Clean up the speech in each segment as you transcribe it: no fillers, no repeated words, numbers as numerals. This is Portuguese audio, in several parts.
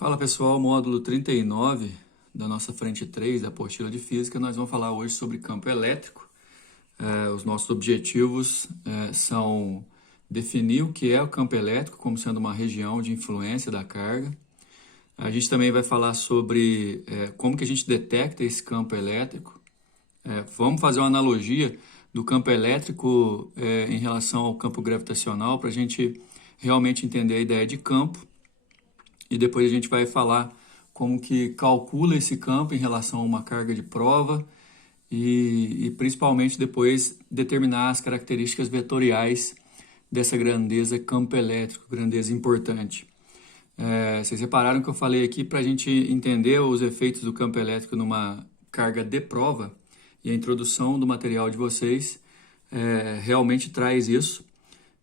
Fala pessoal, módulo 39 da nossa frente 3 da apostila de física, nós vamos falar hoje sobre campo elétrico. Os nossos objetivos são definir o que é o campo elétrico como sendo uma região de influência da carga. A gente também vai falar sobre como que a gente detecta esse campo elétrico. Vamos fazer uma analogia do campo elétrico em relação ao campo gravitacional para a gente realmente entender a ideia de campo. E depois a gente vai falar como que calcula esse campo em relação a uma carga de prova e principalmente depois determinar as características vetoriais dessa grandeza campo elétrico, grandeza importante. Vocês repararam que eu falei aqui para a gente entender os efeitos do campo elétrico numa carga de prova, e a introdução do material de vocês realmente traz isso,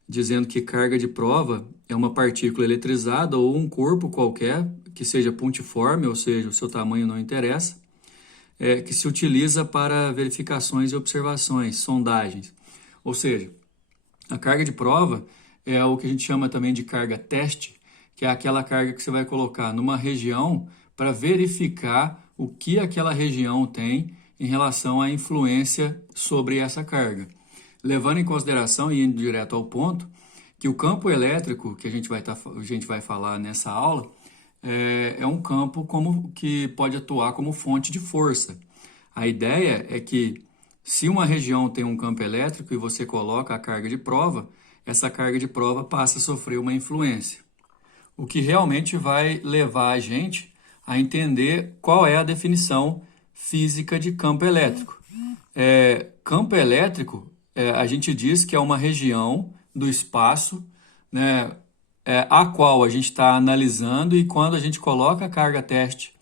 dizendo que carga de prova é uma partícula eletrizada ou um corpo qualquer que seja pontiforme, ou seja, o seu tamanho não interessa, que se utiliza para verificações e observações, sondagens. Ou seja, a carga de prova é o que a gente chama também de carga teste, que é aquela carga que você vai colocar numa região para verificar o que aquela região tem em relação à influência sobre essa carga. Levando em consideração e indo direto ao ponto, que o campo elétrico que a gente vai falar nessa aula é um campo que pode atuar como fonte de força. A ideia é que se uma região tem um campo elétrico e você coloca a carga de prova, essa carga de prova passa a sofrer uma influência. O que realmente vai levar a gente a entender qual é a definição física de campo elétrico. Campo elétrico, a gente diz que é uma região do espaço, né, a qual a gente está analisando, e quando a gente coloca a carga teste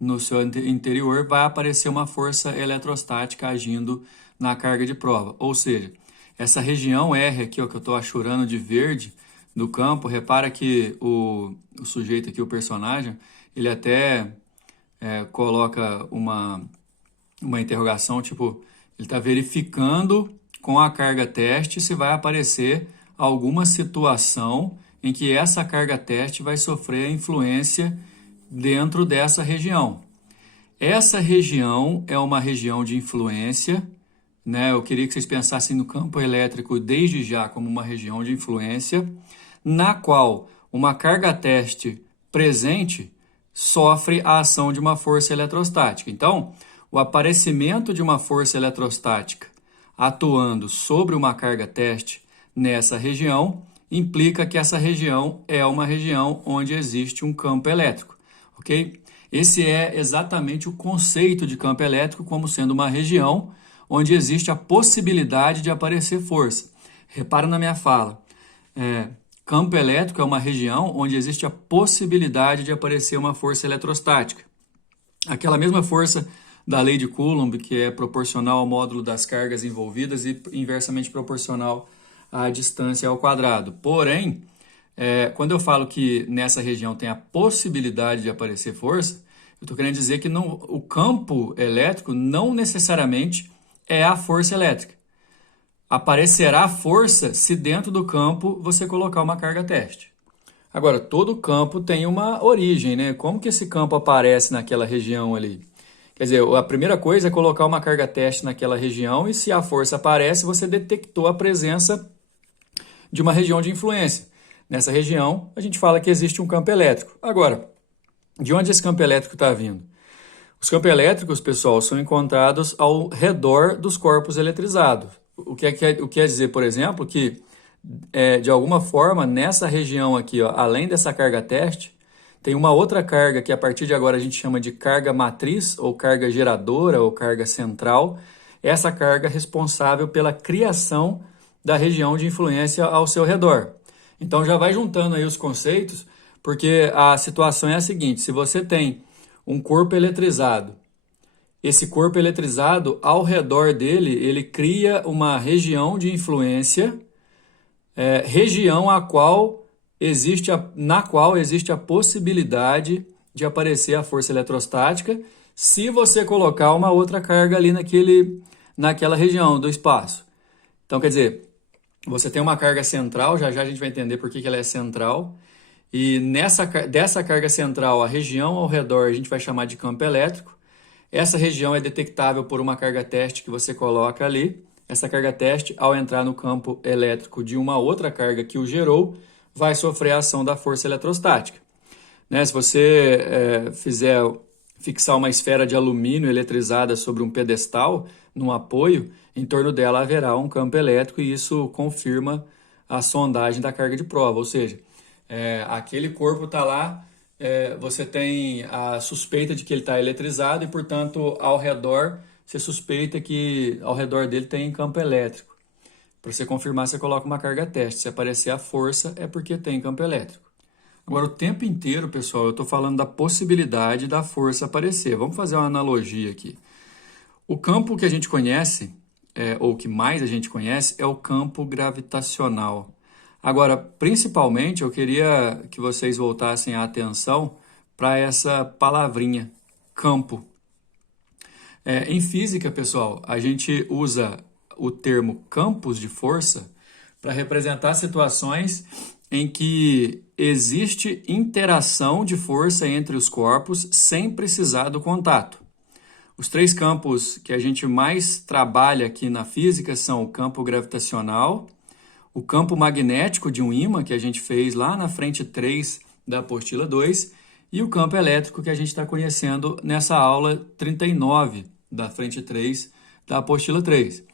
no seu interior, vai aparecer uma força eletrostática agindo na carga de prova. Ou seja, essa região R aqui, ó, que eu estou achurando de verde do campo, repara que o sujeito aqui, o personagem, ele até coloca uma interrogação, tipo, ele está verificando com a carga teste se vai aparecer alguma situação em que essa carga teste vai sofrer influência dentro dessa região. Essa região é uma região de influência, né? Eu queria que vocês pensassem no campo elétrico desde já como uma região de influência, na qual uma carga teste presente sofre a ação de uma força eletrostática. Então, o aparecimento de uma força eletrostática atuando sobre uma carga teste nessa região implica que essa região é uma região onde existe um campo elétrico, ok? Esse é exatamente o conceito de campo elétrico como sendo uma região onde existe a possibilidade de aparecer força. Repara na minha fala, campo elétrico é uma região onde existe a possibilidade de aparecer uma força eletrostática. Aquela mesma força da lei de Coulomb, que é proporcional ao módulo das cargas envolvidas e inversamente proporcional à distância ao quadrado. Porém, quando eu falo que nessa região tem a possibilidade de aparecer força, eu estou querendo dizer que o campo elétrico não necessariamente é a força elétrica. Aparecerá força se dentro do campo você colocar uma carga teste. Agora, todo campo tem uma origem, né? Como que esse campo aparece naquela região ali? Quer dizer, a primeira coisa é colocar uma carga teste naquela região e se a força aparece, você detectou a presença de uma região de influência. Nessa região, a gente fala que existe um campo elétrico. Agora, de onde esse campo elétrico está vindo? Os campos elétricos, pessoal, são encontrados ao redor dos corpos eletrizados. O que quer dizer, por exemplo, que de alguma forma, nessa região aqui, ó, além dessa carga teste, tem uma outra carga que a partir de agora a gente chama de carga matriz, ou carga geradora, ou carga central. Essa carga é responsável pela criação da região de influência ao seu redor. Então já vai juntando aí os conceitos, porque a situação é a seguinte: se você tem um corpo eletrizado, esse corpo eletrizado, ao redor dele, ele cria uma região de influência, região na qual existe a possibilidade de aparecer a força eletrostática se você colocar uma outra carga ali naquela região do espaço. Então, quer dizer, você tem uma carga central, já já a gente vai entender por que ela é central, E dessa carga central, a região ao redor a gente vai chamar de campo elétrico. Essa região é detectável por uma carga teste que você coloca ali. Essa carga teste, ao entrar no campo elétrico de uma outra carga que o gerou, vai sofrer a ação da força eletrostática. Né? Se você fixar uma esfera de alumínio eletrizada sobre um pedestal, num apoio, em torno dela haverá um campo elétrico e isso confirma a sondagem da carga de prova. Ou seja, aquele corpo está lá, você tem a suspeita de que ele está eletrizado e, portanto, ao redor, você suspeita que ao redor dele tem campo elétrico. Para você confirmar, você coloca uma carga teste. Se aparecer a força, é porque tem campo elétrico. Agora, o tempo inteiro, pessoal, eu estou falando da possibilidade da força aparecer. Vamos fazer uma analogia aqui. O campo que a gente conhece, ou que mais a gente conhece, é o campo gravitacional. Agora, principalmente, eu queria que vocês voltassem a atenção para essa palavrinha, campo. Em física, pessoal, a gente usa o termo campos de força para representar situações em que existe interação de força entre os corpos sem precisar do contato. Os 3 campos que a gente mais trabalha aqui na física são o campo gravitacional, o campo magnético de um ímã, que a gente fez lá na frente 3 da apostila 2, e o campo elétrico que a gente está conhecendo nessa aula 39 da frente 3 da apostila 3.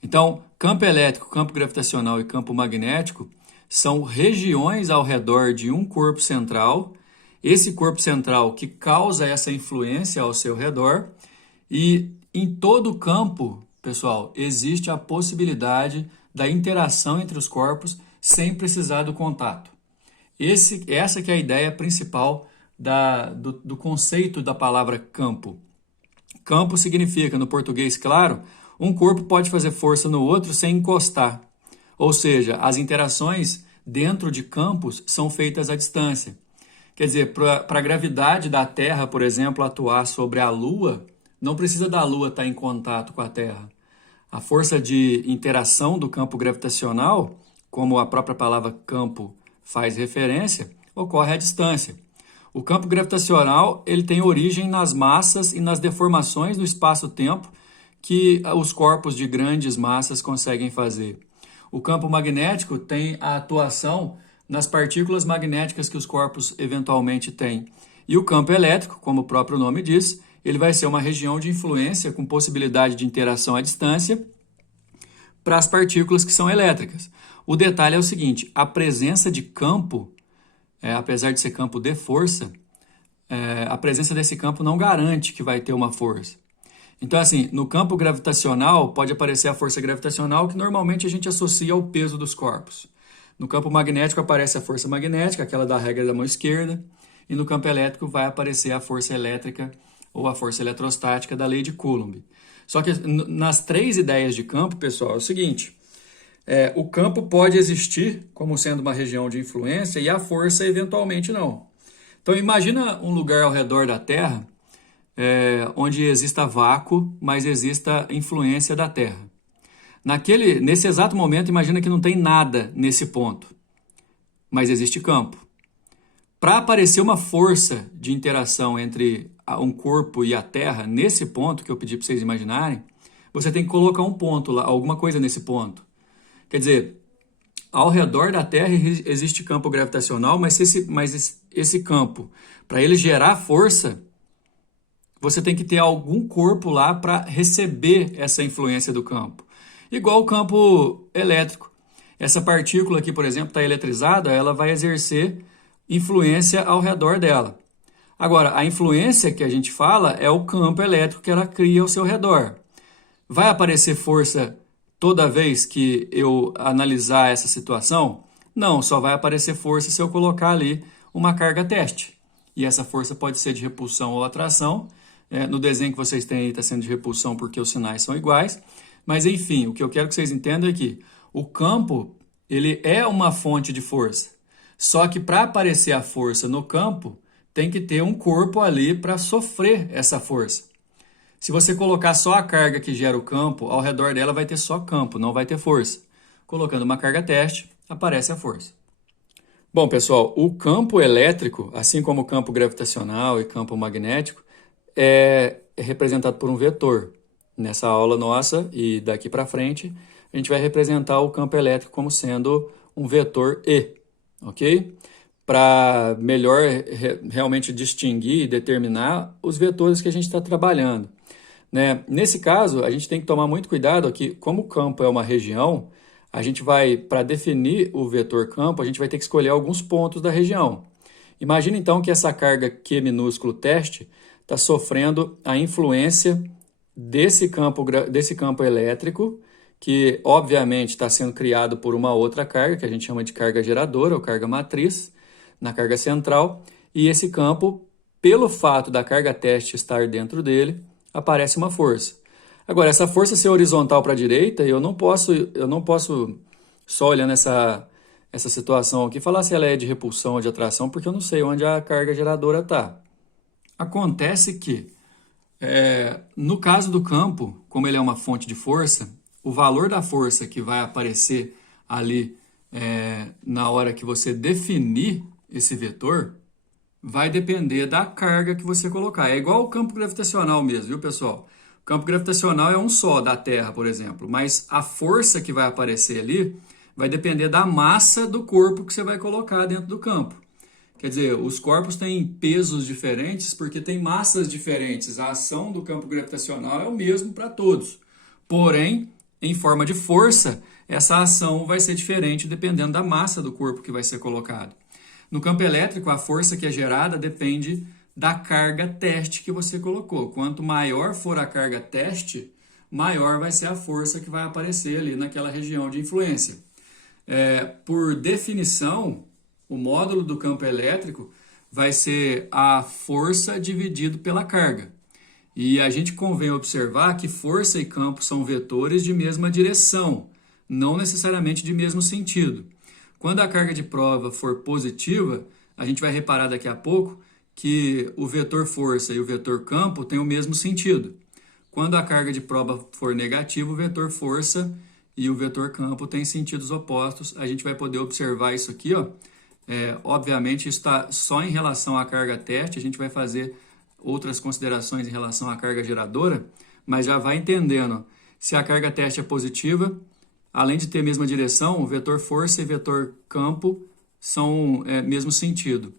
Então, campo elétrico, campo gravitacional e campo magnético são regiões ao redor de um corpo central, esse corpo central que causa essa influência ao seu redor, e em todo o campo, pessoal, existe a possibilidade da interação entre os corpos sem precisar do contato. Essa que é a ideia principal do conceito da palavra campo. Campo significa, no português claro, um corpo pode fazer força no outro sem encostar. Ou seja, as interações dentro de campos são feitas à distância. Quer dizer, para a gravidade da Terra, por exemplo, atuar sobre a Lua, não precisa da Lua estar em contato com a Terra. A força de interação do campo gravitacional, como a própria palavra campo faz referência, ocorre à distância. O campo gravitacional ele tem origem nas massas e nas deformações do espaço-tempo que os corpos de grandes massas conseguem fazer. O campo magnético tem a atuação nas partículas magnéticas que os corpos eventualmente têm. E o campo elétrico, como o próprio nome diz, ele vai ser uma região de influência com possibilidade de interação à distância para as partículas que são elétricas. O detalhe é o seguinte, a presença de campo, apesar de ser campo de força, a presença desse campo não garante que vai ter uma força. Então, assim, no campo gravitacional pode aparecer a força gravitacional que normalmente a gente associa ao peso dos corpos. No campo magnético aparece a força magnética, aquela da regra da mão esquerda, e no campo elétrico vai aparecer a força elétrica ou a força eletrostática da lei de Coulomb. Só que nas 3 ideias de campo, pessoal, é o seguinte, o campo pode existir como sendo uma região de influência e a força eventualmente não. Então imagina um lugar ao redor da Terra onde exista vácuo, mas exista influência da Terra. Nesse exato momento, imagina que não tem nada nesse ponto, mas existe campo. Para aparecer uma força de interação entre um corpo e a Terra, nesse ponto que eu pedi para vocês imaginarem, você tem que colocar um ponto lá, alguma coisa nesse ponto. Quer dizer, ao redor da Terra existe campo gravitacional, mas esse campo, para ele gerar força, você tem que ter algum corpo lá para receber essa influência do campo. Igual o campo elétrico. Essa partícula aqui, por exemplo, está eletrizada, ela vai exercer influência ao redor dela. Agora, a influência que a gente fala é o campo elétrico que ela cria ao seu redor. Vai aparecer força toda vez que eu analisar essa situação? Não, só vai aparecer força se eu colocar ali uma carga teste. E essa força pode ser de repulsão ou atração. No desenho que vocês têm aí está sendo de repulsão porque os sinais são iguais. Mas, enfim, o que eu quero que vocês entendam é que o campo ele é uma fonte de força. Só que para aparecer a força no campo, tem que ter um corpo ali para sofrer essa força. Se você colocar só a carga que gera o campo, ao redor dela vai ter só campo, não vai ter força. Colocando uma carga teste, aparece a força. Bom, pessoal, o campo elétrico, assim como o campo gravitacional e campo magnético, é representado por um vetor. Nessa aula nossa e daqui para frente, a gente vai representar o campo elétrico como sendo um vetor E, ok? Para melhor realmente distinguir e determinar os vetores que a gente está trabalhando, né? Nesse caso, a gente tem que tomar muito cuidado aqui, como o campo é uma região, a gente vai, para definir o vetor campo, a gente vai ter que escolher alguns pontos da região. Imagina então que essa carga Q minúsculo teste está sofrendo a influência desse campo elétrico, que obviamente está sendo criado por uma outra carga, que a gente chama de carga geradora ou carga matriz, na carga central, e esse campo, pelo fato da carga teste estar dentro dele, aparece uma força. Agora, essa força ser horizontal para a direita, eu não posso só olhando essa situação aqui falar se ela é de repulsão ou de atração, porque eu não sei onde a carga geradora está. Acontece que, no caso do campo, como ele é uma fonte de força, o valor da força que vai aparecer ali na hora que você definir esse vetor vai depender da carga que você colocar. É igual o campo gravitacional mesmo, viu, pessoal? O campo gravitacional é um só da Terra, por exemplo, mas a força que vai aparecer ali vai depender da massa do corpo que você vai colocar dentro do campo. Quer dizer, os corpos têm pesos diferentes porque têm massas diferentes. A ação do campo gravitacional é o mesmo para todos. Porém, em forma de força, essa ação vai ser diferente dependendo da massa do corpo que vai ser colocado. No campo elétrico, a força que é gerada depende da carga teste que você colocou. Quanto maior for a carga teste, maior vai ser a força que vai aparecer ali naquela região de influência. Por definição, o módulo do campo elétrico vai ser a força dividido pela carga. E a gente convém observar que força e campo são vetores de mesma direção, não necessariamente de mesmo sentido. Quando a carga de prova for positiva, a gente vai reparar daqui a pouco que o vetor força e o vetor campo têm o mesmo sentido. Quando a carga de prova for negativa, o vetor força e o vetor campo têm sentidos opostos. A gente vai poder observar isso aqui, ó. Obviamente, isso está só em relação à carga teste, a gente vai fazer outras considerações em relação à carga geradora, mas já vai entendendo. Se a carga teste é positiva, além de ter a mesma direção, o vetor força e vetor campo são mesmo sentido,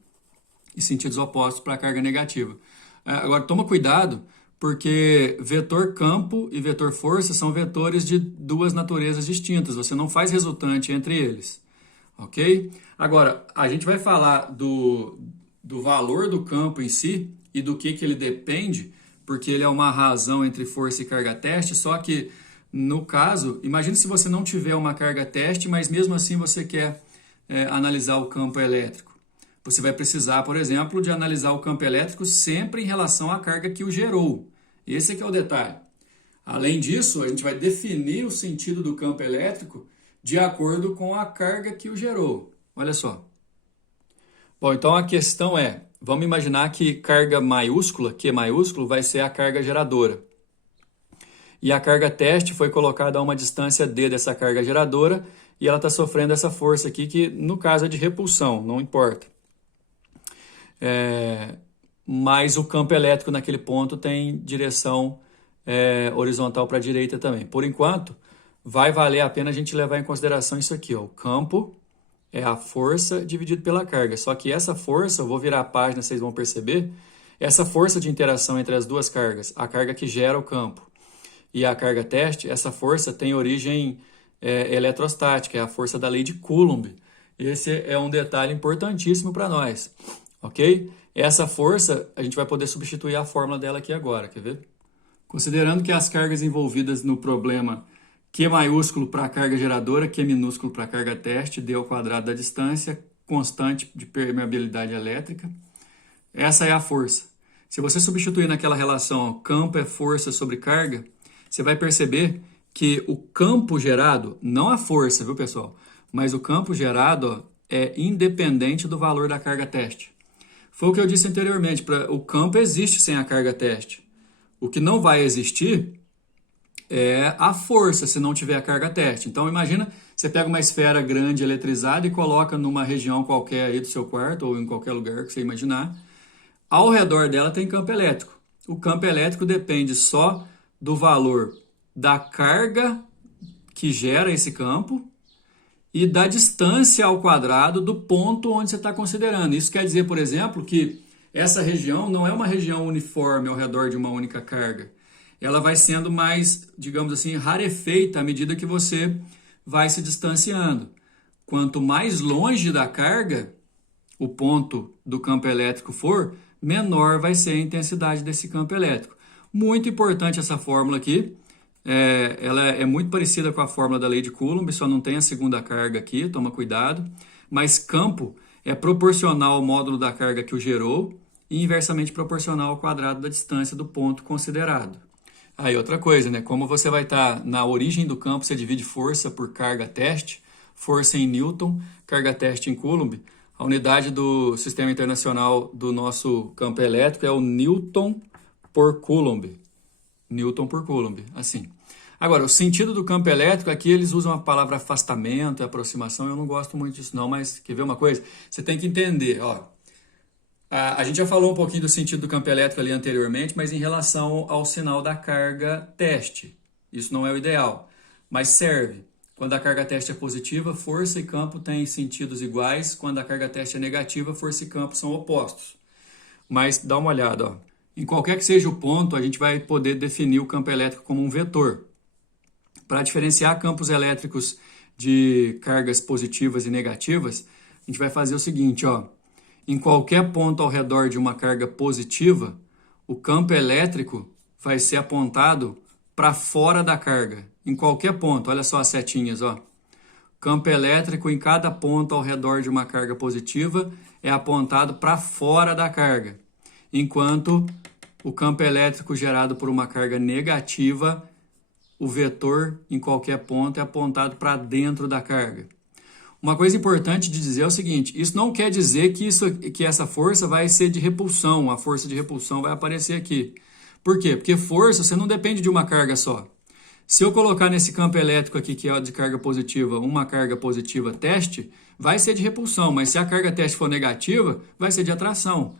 e sentidos opostos para a carga negativa. Agora, toma cuidado, porque vetor campo e vetor força são vetores de duas naturezas distintas, você não faz resultante entre eles, ok? Agora, a gente vai falar do valor do campo em si e do que ele depende, porque ele é uma razão entre força e carga teste, só que no caso, imagine se você não tiver uma carga teste, mas mesmo assim você quer analisar o campo elétrico. Você vai precisar, por exemplo, de analisar o campo elétrico sempre em relação à carga que o gerou. Esse é que é o detalhe. Além disso, a gente vai definir o sentido do campo elétrico de acordo com a carga que o gerou. Olha só. Bom, então a questão é, vamos imaginar que carga maiúscula, Q maiúsculo, vai ser a carga geradora. E a carga teste foi colocada a uma distância D dessa carga geradora e ela está sofrendo essa força aqui, que no caso é de repulsão, não importa. Mas o campo elétrico naquele ponto tem direção horizontal para a direita também. Por enquanto, vai valer a pena a gente levar em consideração isso aqui, ó. O campo é a força dividido pela carga. Só que essa força, eu vou virar a página, vocês vão perceber, essa força de interação entre as duas cargas, a carga que gera o campo e a carga teste, essa força tem origem eletrostática, é a força da lei de Coulomb. Esse é um detalhe importantíssimo para nós, ok? Essa força, a gente vai poder substituir a fórmula dela aqui agora, quer ver? Considerando que as cargas envolvidas no problema Q maiúsculo para a carga geradora, Q minúsculo para a carga teste, D ao quadrado da distância, constante de permeabilidade elétrica, essa é a força. Se você substituir naquela relação, ó, campo é força sobre carga, você vai perceber que o campo gerado, não a força, viu, pessoal? Mas o campo gerado, ó, é independente do valor da carga teste. Foi o que eu disse anteriormente, o campo existe sem a carga teste. O que não vai existir é a força, se não tiver a carga teste. Então, imagina, você pega uma esfera grande eletrizada e coloca numa região qualquer aí do seu quarto ou em qualquer lugar que você imaginar. Ao redor dela tem campo elétrico. O campo elétrico depende só do valor da carga que gera esse campo e da distância ao quadrado do ponto onde você está considerando. Isso quer dizer, por exemplo, que essa região não é uma região uniforme ao redor de uma única carga. Ela vai sendo mais, digamos assim, rarefeita à medida que você vai se distanciando. Quanto mais longe da carga o ponto do campo elétrico for, menor vai ser a intensidade desse campo elétrico. Muito importante essa fórmula aqui. Ela é muito parecida com a fórmula da lei de Coulomb, só não tem a segunda carga aqui, toma cuidado. Mas campo é proporcional ao módulo da carga que o gerou e inversamente proporcional ao quadrado da distância do ponto considerado. Aí outra coisa, né? Como você vai estar na origem do campo, você divide força por carga teste, força em Newton, carga teste em Coulomb. A unidade do Sistema Internacional do nosso campo elétrico é o Newton por Coulomb. Newton por Coulomb, assim. Agora, o sentido do campo elétrico, aqui eles usam a palavra afastamento, aproximação, eu não gosto muito disso não, mas quer ver uma coisa? Você tem que entender, ó. A gente já falou um pouquinho do sentido do campo elétrico ali anteriormente, mas em relação ao sinal da carga teste. Isso não é o ideal, mas serve. Quando a carga teste é positiva, força e campo têm sentidos iguais. Quando a carga teste é negativa, força e campo são opostos. Mas dá uma olhada, ó. Em qualquer que seja o ponto, a gente vai poder definir o campo elétrico como um vetor. Para diferenciar campos elétricos de cargas positivas e negativas, a gente vai fazer o seguinte, ó. Em qualquer ponto ao redor de uma carga positiva, o campo elétrico vai ser apontado para fora da carga. Em qualquer ponto, olha só as setinhas, ó. Campo elétrico em cada ponto ao redor de uma carga positiva é apontado para fora da carga, enquanto o campo elétrico gerado por uma carga negativa, o vetor em qualquer ponto é apontado para dentro da carga. Uma coisa importante de dizer é o seguinte, isso não quer dizer que essa força vai ser de repulsão, a força de repulsão vai aparecer aqui. Por quê? Porque força, você não depende de uma carga só. Se eu colocar nesse campo elétrico aqui, que é de carga positiva, uma carga positiva teste, vai ser de repulsão, mas se a carga teste for negativa, vai ser de atração.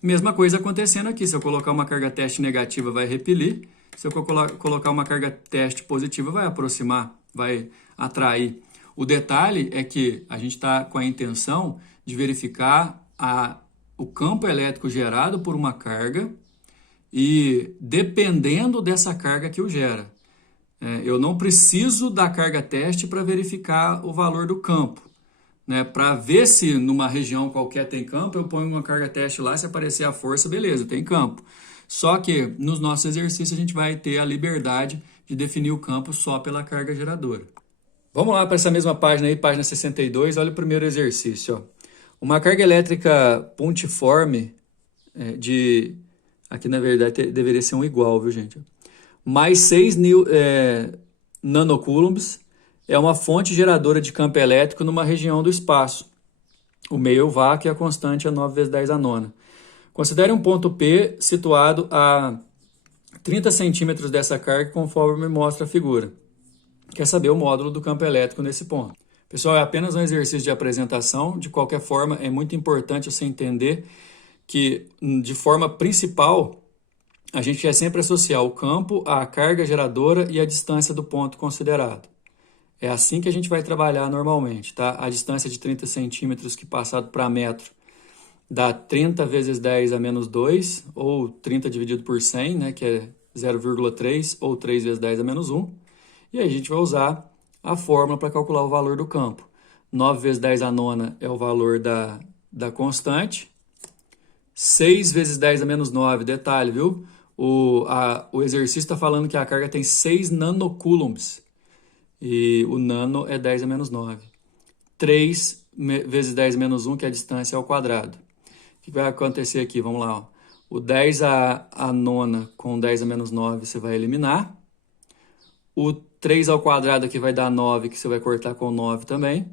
Mesma coisa acontecendo aqui, se eu colocar uma carga teste negativa, vai repelir, se eu colocar uma carga teste positiva, vai aproximar, vai atrair. O detalhe é que a gente está com a intenção de verificar o campo elétrico gerado por uma carga e dependendo dessa carga que o gera. Eu não preciso da carga teste para verificar o valor do campo. Para ver se numa região qualquer tem campo, eu ponho uma carga teste lá, se aparecer a força, beleza, tem campo. Só que nos nossos exercícios a gente vai ter a liberdade de definir o campo só pela carga geradora. Vamos lá para essa mesma página aí, página 62, olha o primeiro exercício. Ó. Uma carga elétrica pontiforme aqui na verdade deveria ser um igual, viu gente? Mais 6 nanocoulombs é uma fonte geradora de campo elétrico numa região do espaço. O meio é o vácuo e a constante é 9 vezes 10 a nona. Considere um ponto P situado a 30 centímetros dessa carga conforme mostra a figura. Quer saber o módulo do campo elétrico nesse ponto. Pessoal, é apenas um exercício de apresentação. De qualquer forma, é muito importante você entender que, de forma principal, a gente quer sempre associar o campo à carga geradora e à distância do ponto considerado. É assim que a gente vai trabalhar normalmente, tá? A distância de 30 centímetros que passado para metro dá 30 vezes 10 a menos 2, ou 30 dividido por 100, né, que é 0,3, ou 3 vezes 10 a menos 1. E aí a gente vai usar a fórmula para calcular o valor do campo. 9 vezes 10 a nona é o valor da constante. 6 vezes 10 a menos 9, detalhe, viu? O exercício está falando que a carga tem 6 nanocoulombs. E o nano é 10 a menos 9. 3 vezes 10 menos 1, que é a distância ao quadrado. O que vai acontecer aqui? Vamos lá. Ó. O 10 a nona com 10 a menos 9 você vai eliminar. O 3 ao quadrado aqui vai dar 9, que você vai cortar com 9 também.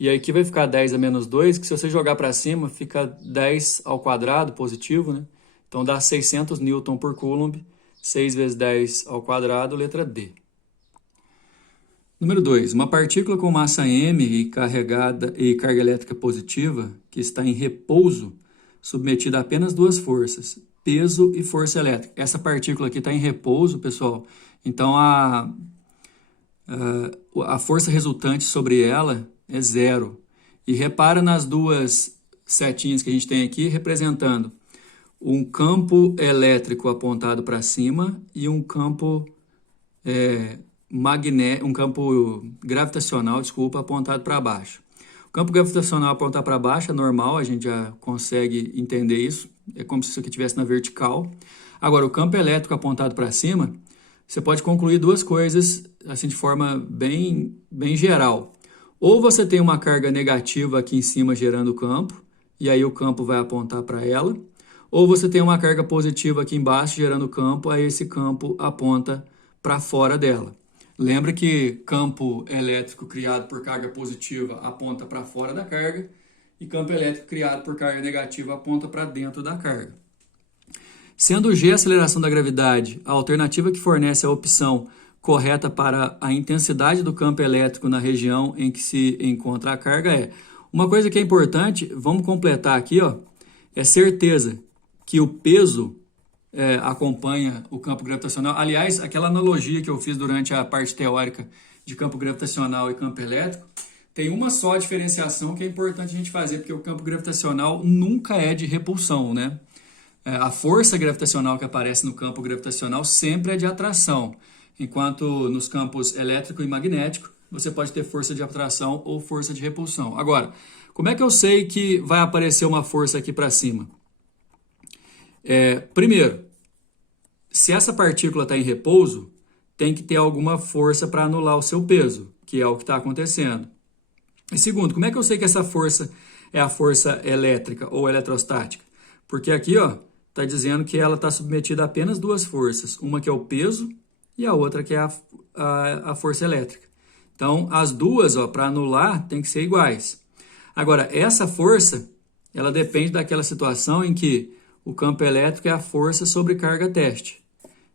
E aí aqui vai ficar 10 a menos 2, que se você jogar para cima, fica 10 ao quadrado, positivo, né? Então dá 600 Newton por Coulomb, 6 vezes 10 ao quadrado, letra D. Número 2. Uma partícula com massa m e carga elétrica positiva, que está em repouso, submetida a apenas duas forças, peso e força elétrica. Essa partícula aqui está em repouso, pessoal, então a força resultante sobre ela é zero. E repara nas duas setinhas que a gente tem aqui, representando um campo elétrico apontado para cima e um campo gravitacional, apontado para baixo. O campo gravitacional apontar para baixo é normal, a gente já consegue entender isso. É como se isso aqui estivesse na vertical. Agora, o campo elétrico apontado para cima, você pode concluir duas coisas assim de forma bem geral. Ou você tem uma carga negativa aqui em cima gerando o campo, e aí o campo vai apontar para ela. Ou você tem uma carga positiva aqui embaixo gerando o campo, aí esse campo aponta para fora dela. Lembra que campo elétrico criado por carga positiva aponta para fora da carga e campo elétrico criado por carga negativa aponta para dentro da carga. Sendo G a aceleração da gravidade, a alternativa que fornece a opção correta para a intensidade do campo elétrico na região em que se encontra a carga é... Uma coisa que é importante, vamos completar aqui, ó, é certeza que o peso acompanha o campo gravitacional. Aliás, aquela analogia que eu fiz durante a parte teórica de campo gravitacional e campo elétrico, tem uma só diferenciação que é importante a gente fazer, porque o campo gravitacional nunca é de repulsão, né? A força gravitacional que aparece no campo gravitacional sempre é de atração, enquanto nos campos elétrico e magnético você pode ter força de atração ou força de repulsão. Agora, como é que eu sei que vai aparecer uma força aqui para cima? Primeiro, se essa partícula está em repouso, tem que ter alguma força para anular o seu peso, que é o que está acontecendo. E segundo, como é que eu sei que essa força é a força elétrica ou eletrostática? Porque aqui está dizendo que ela está submetida a apenas duas forças, uma que é o peso e a outra que é a força elétrica. Então, as duas, para anular, tem que ser iguais. Agora, essa força, ela depende daquela situação em que o campo elétrico é a força sobre carga teste.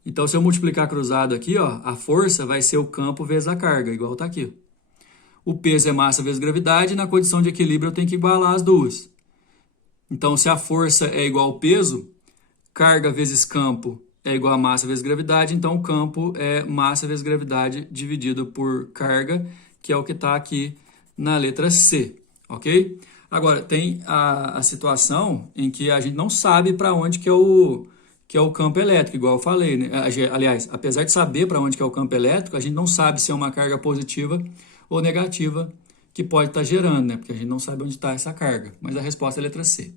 Então, se eu multiplicar cruzado aqui, a força vai ser o campo vezes a carga, igual está aqui. O peso é massa vezes gravidade, e na condição de equilíbrio eu tenho que igualar as duas. Então, se a força é igual ao peso, carga vezes campo é igual a massa vezes gravidade, então o campo é massa vezes gravidade dividido por carga, que é o que está aqui na letra C, ok? Agora, tem a situação em que a gente não sabe para onde que é o campo elétrico, igual eu falei, né? Aliás, apesar de saber para onde que é o campo elétrico, a gente não sabe se é uma carga positiva ou negativa que pode estar gerando, né? Porque a gente não sabe onde está essa carga, mas a resposta é a letra C.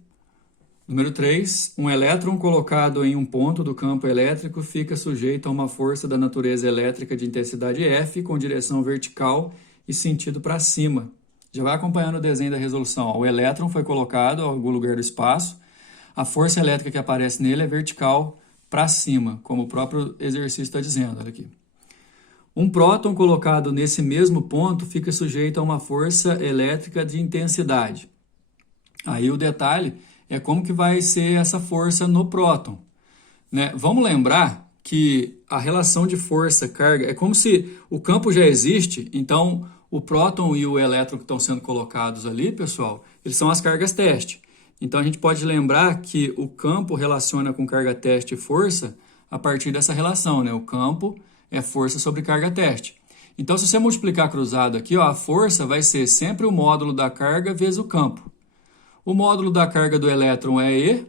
Número 3, um elétron colocado em um ponto do campo elétrico fica sujeito a uma força da natureza elétrica de intensidade F com direção vertical e sentido para cima. Já vai acompanhando o desenho da resolução. O elétron foi colocado em algum lugar do espaço. A força elétrica que aparece nele é vertical para cima, como o próprio exercício está dizendo. Olha aqui. Um próton colocado nesse mesmo ponto fica sujeito a uma força elétrica de intensidade. Aí o detalhe é como que vai ser essa força no próton, né? Vamos lembrar que a relação de força-carga é como se o campo já existe, então o próton e o elétron que estão sendo colocados ali, pessoal, eles são as cargas teste. Então a gente pode lembrar que o campo relaciona com carga teste e força a partir dessa relação, né? O campo é força sobre carga teste. Então se você multiplicar cruzado aqui, a força vai ser sempre o módulo da carga vezes o campo. O módulo da carga do elétron é E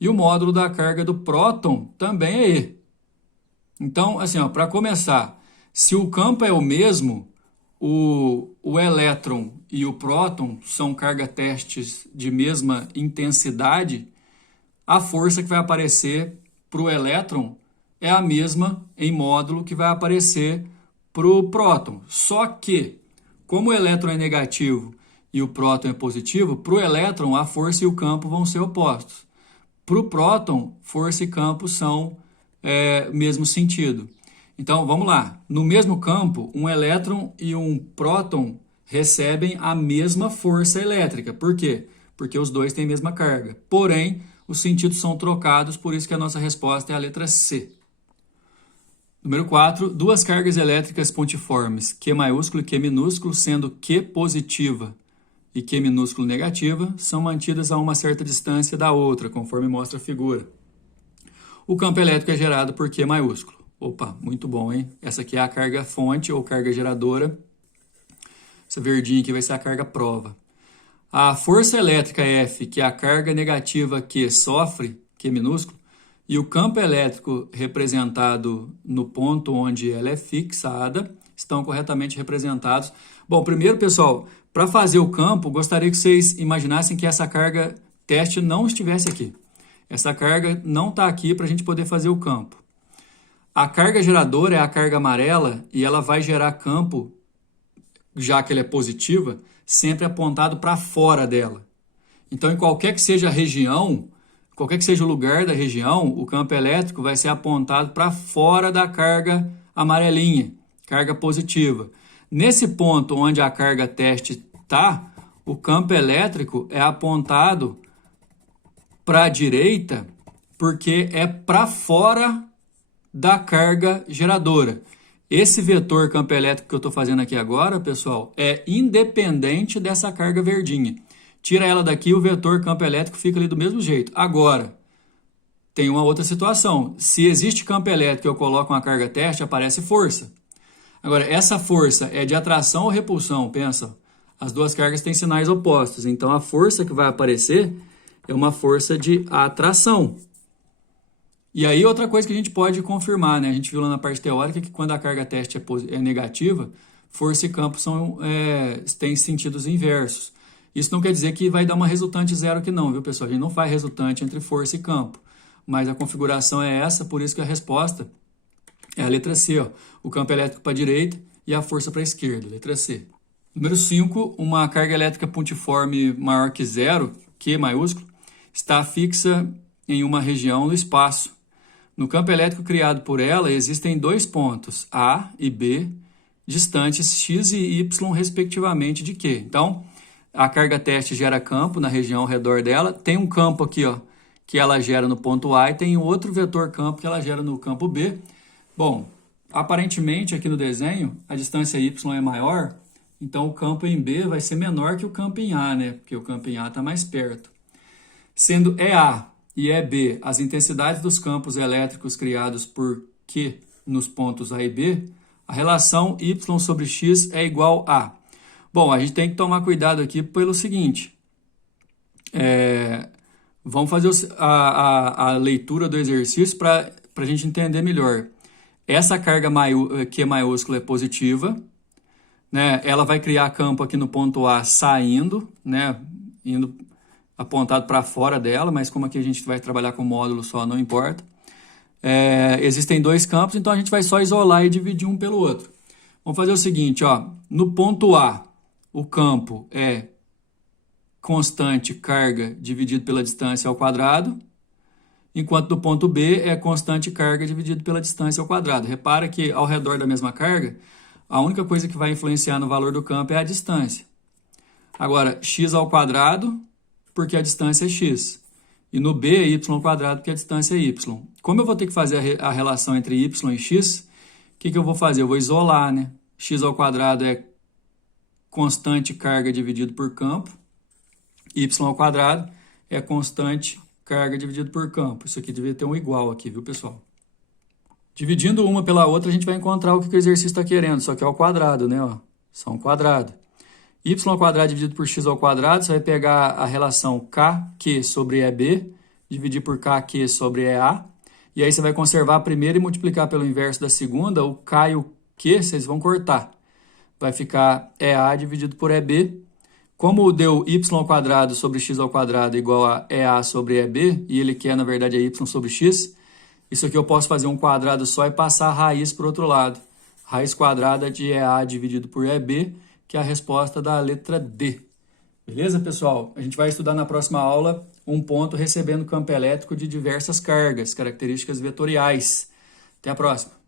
e o módulo da carga do próton também é E. Então, assim, para começar, se o campo é o mesmo, o elétron e o próton são carga testes de mesma intensidade, a força que vai aparecer para o elétron é a mesma em módulo que vai aparecer para o próton. Só que, como o elétron é negativo e o próton é positivo, para o elétron a força e o campo vão ser opostos. Para o próton, força e campo são mesmo sentido. Então, vamos lá. No mesmo campo, um elétron e um próton recebem a mesma força elétrica. Por quê? Porque os dois têm a mesma carga. Porém, os sentidos são trocados, por isso que a nossa resposta é a letra C. Número 4, duas cargas elétricas pontiformes, Q maiúsculo e Q minúsculo, sendo Q positiva e Q minúsculo negativa, são mantidas a uma certa distância da outra, conforme mostra a figura. O campo elétrico é gerado por Q maiúsculo. Opa, muito bom, hein? Essa aqui é a carga fonte ou carga geradora. Essa verdinha aqui vai ser a carga prova. A força elétrica F, que é a carga negativa que sofre, Q minúsculo, e o campo elétrico representado no ponto onde ela é fixada, estão corretamente representados. Bom, primeiro, pessoal, para fazer o campo, gostaria que vocês imaginassem que essa carga teste não estivesse aqui. Essa carga não está aqui para a gente poder fazer o campo. A carga geradora é a carga amarela e ela vai gerar campo, já que ela é positiva, sempre apontado para fora dela. Então, em qualquer que seja a região, qualquer que seja o lugar da região, o campo elétrico vai ser apontado para fora da carga amarelinha, carga positiva. Nesse ponto onde a carga teste está, o campo elétrico é apontado para a direita porque é para fora da carga geradora. Esse vetor campo elétrico que eu estou fazendo aqui agora, pessoal, é independente dessa carga verdinha. Tira ela daqui, o vetor campo elétrico fica ali do mesmo jeito. Agora, tem uma outra situação. Se existe campo elétrico e eu coloco uma carga teste, aparece força. Agora, essa força é de atração ou repulsão? Pensa, as duas cargas têm sinais opostos. Então, a força que vai aparecer é uma força de atração. E aí, outra coisa que a gente pode confirmar, né? A gente viu lá na parte teórica que quando a carga teste é negativa, força e campo têm sentidos inversos. Isso não quer dizer que vai dar uma resultante zero aqui não, viu, pessoal? A gente não faz resultante entre força e campo. Mas a configuração é essa, por isso que a resposta é a letra C, ó. O campo elétrico para a direita e a força para a esquerda, letra C. Número 5, uma carga elétrica pontiforme maior que zero, Q maiúsculo, está fixa em uma região do espaço. No campo elétrico criado por ela, existem dois pontos, A e B, distantes x e y, respectivamente, de Q. Então, a carga teste gera campo na região ao redor dela. Tem um campo aqui, ó, que ela gera no ponto A e tem outro vetor campo que ela gera no campo B. Bom, aparentemente aqui no desenho a distância y é maior, então o campo em B vai ser menor que o campo em A, né? Porque o campo em A está mais perto. Sendo EA e EB as intensidades dos campos elétricos criados por Q nos pontos A e B, a relação y sobre x é igual a... Bom, a gente tem que tomar cuidado aqui pelo seguinte, vamos fazer a leitura do exercício para a gente entender melhor. Essa carga Q maiúscula é positiva, né? Ela vai criar campo aqui no ponto A saindo, né? Indo apontado para fora dela, mas como aqui a gente vai trabalhar com módulo só, não importa. Existem dois campos, então a gente vai só isolar e dividir um pelo outro. Vamos fazer o seguinte, ó, no ponto A, o campo é constante carga dividido pela distância ao quadrado, enquanto no ponto B é constante carga dividido pela distância ao quadrado. Repara que ao redor da mesma carga, a única coisa que vai influenciar no valor do campo é a distância. Agora, x ao quadrado, porque a distância é x. E no B é y ao quadrado, porque a distância é y. Como eu vou ter que fazer a relação entre y e x, o que eu vou fazer? Eu vou isolar, né? X ao quadrado é constante carga dividido por campo. Y ao quadrado é constante carga dividido por campo. Isso aqui devia ter um igual aqui, viu, pessoal? Dividindo uma pela outra, a gente vai encontrar o que o exercício está querendo, só que é ao quadrado, né? Ó, só um quadrado. Y ao quadrado dividido por x ao quadrado, você vai pegar a relação KQ sobre EB, dividir por KQ sobre EA, e aí você vai conservar a primeira e multiplicar pelo inverso da segunda, o K e o Q, vocês vão cortar. Vai ficar EA dividido por EB. Como deu y ao quadrado sobre x ao quadrado igual a EA sobre EB, e ele quer, na verdade, é y sobre x, isso aqui eu posso fazer um quadrado só e passar a raiz para o outro lado. Raiz quadrada de EA dividido por EB, que é a resposta da letra D. Beleza, pessoal? A gente vai estudar na próxima aula um ponto recebendo campo elétrico de diversas cargas, características vetoriais. Até a próxima!